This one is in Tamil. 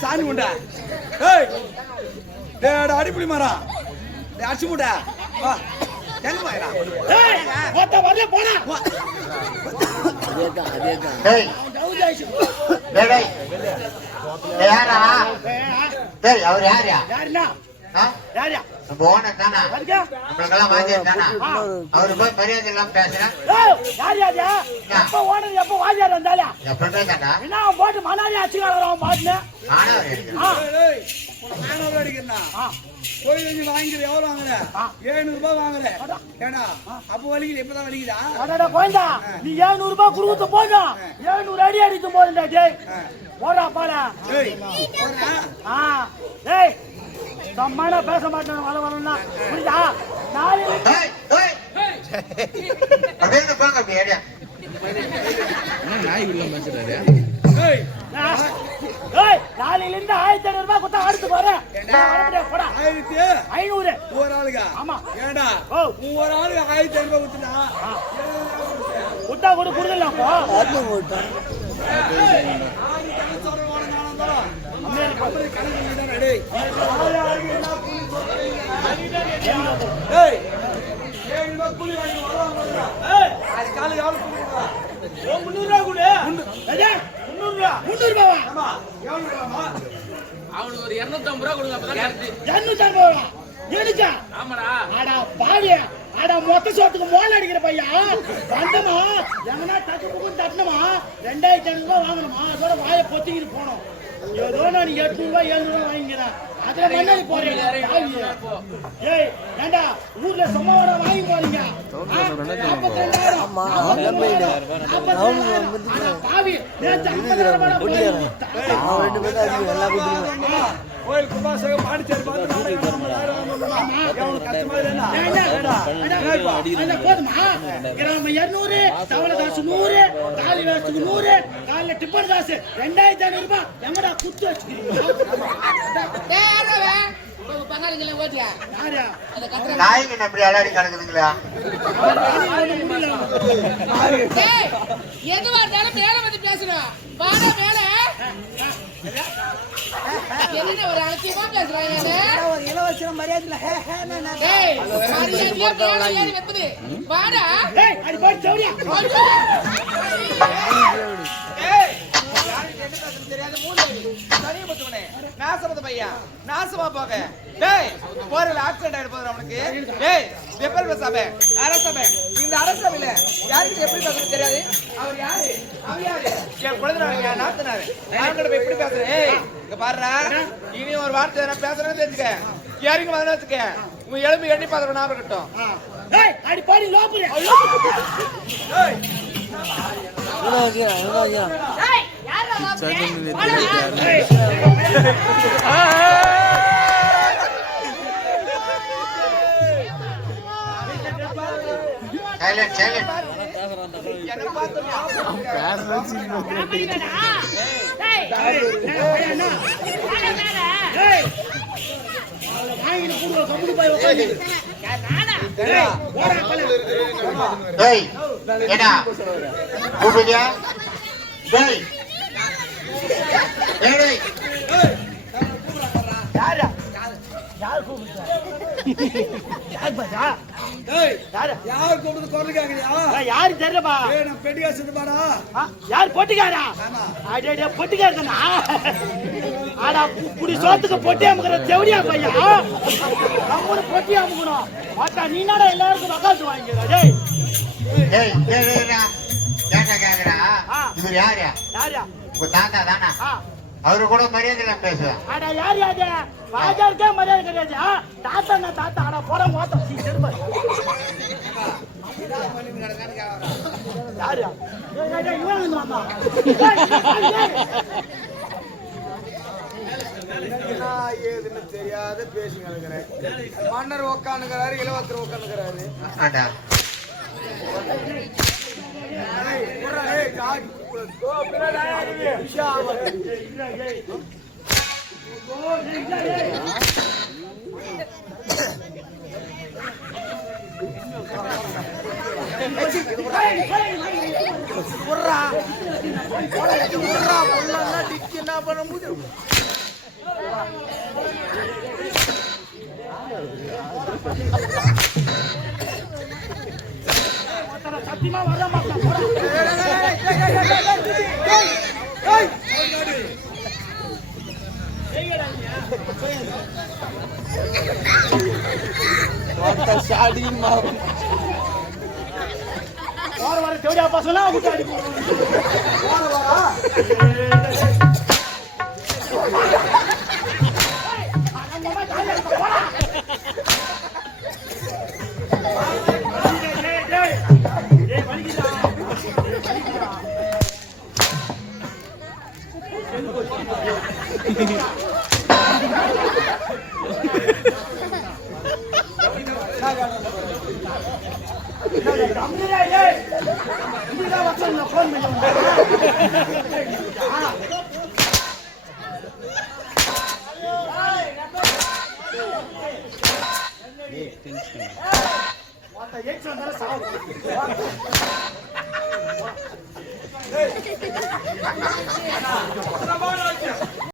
சாமி உண்டா அடிப்படி மாறா அடிச்சு முட்டா அவர் யாரியா போன தானா நம்மளுக்கெல்லாம் வாங்கி தானா அவரு போய் மரியாதை எல்லாம் பேசுறேன் போட்டு மணாலி அச்சு கோயில் வாங்கிது எவ்வளவு வாங்குற 700 ரூபாய் வாங்குற ஏடா அப்ப வலிக்குது இப்பதான் வலிக்குதா கோயந்தா நீ 700 ரூபாய் குடுத்து போதும் 700 அடி அடிக்கும் போதுண்டா ஜெய் போடா பாடா ஏய் சம்மான பேச மாட்டேன் வள வளன்னா புரியுதா நாளை அப்படியே போங்க அப்படியே ஏடியா நாய் உள்ள மனுஷராரு நாளையிலிருந்து 1500 ரூபாய் கொடுத்தா அடுத்து போறேன் 1500 ஒரு ஆளுக்கு ஆமா ஏடா ஒரு ஆளுக்கு 1500 ரூபாய் கொடுத்தா குட்டா கூட குடுதல அப்போ அவனுக்கு ஒரு 250 ரூபா கொடுங்க அப்பதான் 250 ரூபா ஏனுச்சா ஆமாடா ஆடா பாவியா ஆடா மொத்த சோத்துக்கு மோல அடிக்கிற பையா வந்தமா எங்கனா தட்டு புக்கு தட்டணுமா 2500 ரூபாய் வாங்கணுமா அதோட வாயை பொத்திக்கிட்டு போனோம் ஏதோ நான் 800 ரூபாய் 700 ரூபாய் வாங்கிக்கிறேன் அதுல மண்ணடி போறீங்க ஏய் ஏண்டா ஊர்ல சும்மாவோட வாங்கி போறீங்க 42000 பாவி நேத்து 50000 ரூபாய் கோயில் கும்பாசகம் பாடிச்சாரு போதுமா கிராம 200 தவளை காசு 100 காலி வேஸ்டுக்கு 100 காலைல டிப்பர் காசு 2500 ரூபாய் எங்கடா குத்து வச்சுக்கிறீங்க நாய்க்கு எப்படி அலாடி கிடக்குதுங்களா எதுவா இருந்தாலும் மேல வந்து பேசணும் வாடா மேல என்ன ஒரு அலட்சியமா பேசுறாங்க ஒரு இலவச மரியாதையில வாடா அடி போய் சௌரியா நாசமத பையா நாசமா போக டேய் போறல ஆக்சிடென்ட் ஆயிடு போற அவனுக்கு டேய் வெப்பல் பேசாம அரசமே இந்த அரசமையில யாருக்கு எப்படி பேசறது தெரியாது அவர் யாரு அவ யாரு என் குழந்தைங்க நாத்தனாரு அவங்கட போய் எப்படி பேசுறேன் ஏய் இங்க பாருடா இனி ஒரு வார்த்தை நான் பேசுறேன்னு தெரிஞ்சுக்க யாருக்கு வந்து வச்சுக்க உன் எலும்பு எண்ணி பாக்குற ஞாபகம் இருக்கட்டும் டேய் அடி பாடி லோப்புல ஏய் ஏய் யாரா லோப்புல சைலண்ட் என்ன பார்த்து ஏடா கூப்பிடியா டேய் ஏய் யாரா யார் கூப்பிடுறா யார் பாஜா ஏய் யார் கூப்பிடுறது குரலுக்காங்கயா யாரு தெரியலப்பா ஏய் நான் பெட்டியா செத்துபாடா யார் பொட்டிக்காரா ஆமா அடடே பொட்டிக்காரனா ஆடா புடி சோத்துக்கு பொட்டி அமுக்குற தேவடியா பையா நம்ம பொட்டி அமுக்கணும் மாட்டா நீ என்னடா எல்லாருக்கும் வக்காலத்து வாங்கிக்கிறா டேய் ஏய் ஏடா கேக்குறா இது யாரா யாரா உங்க தாத்தா தானா அவரு கூட மரியாதை பேசுவேன் அட யார் யாரு ராஜாவுக்கே மரியாதை கிடையாது தாத்தா நான் தாத்தா ஆனா போற மோத்தம் திரும்ப யாரு இவன் மாமா ஏதுன்னு தெரியாத பேசுங்க மன்னர் உக்காந்துக்கிறாரு இளவரசர் உக்காந்துக்கிறாரு என்ன பண்ண முடியும்? சத்தியமா வர மாட்டான். வார வாரம் தேடியா பசங்களா கூட்டி அடி வார வாரம்